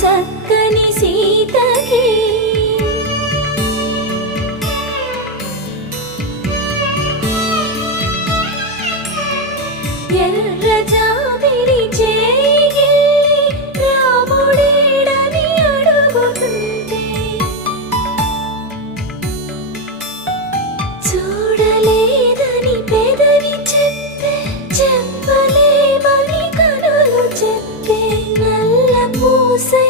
చక్కని సీతకి ఎర్ర జాబిలి చేయి రాముడేడని అడుగుతుంటే చూడలేదని పెదవి చెప్పే చెప్పలేమని కనులు చెప్పే నల్ల పూసై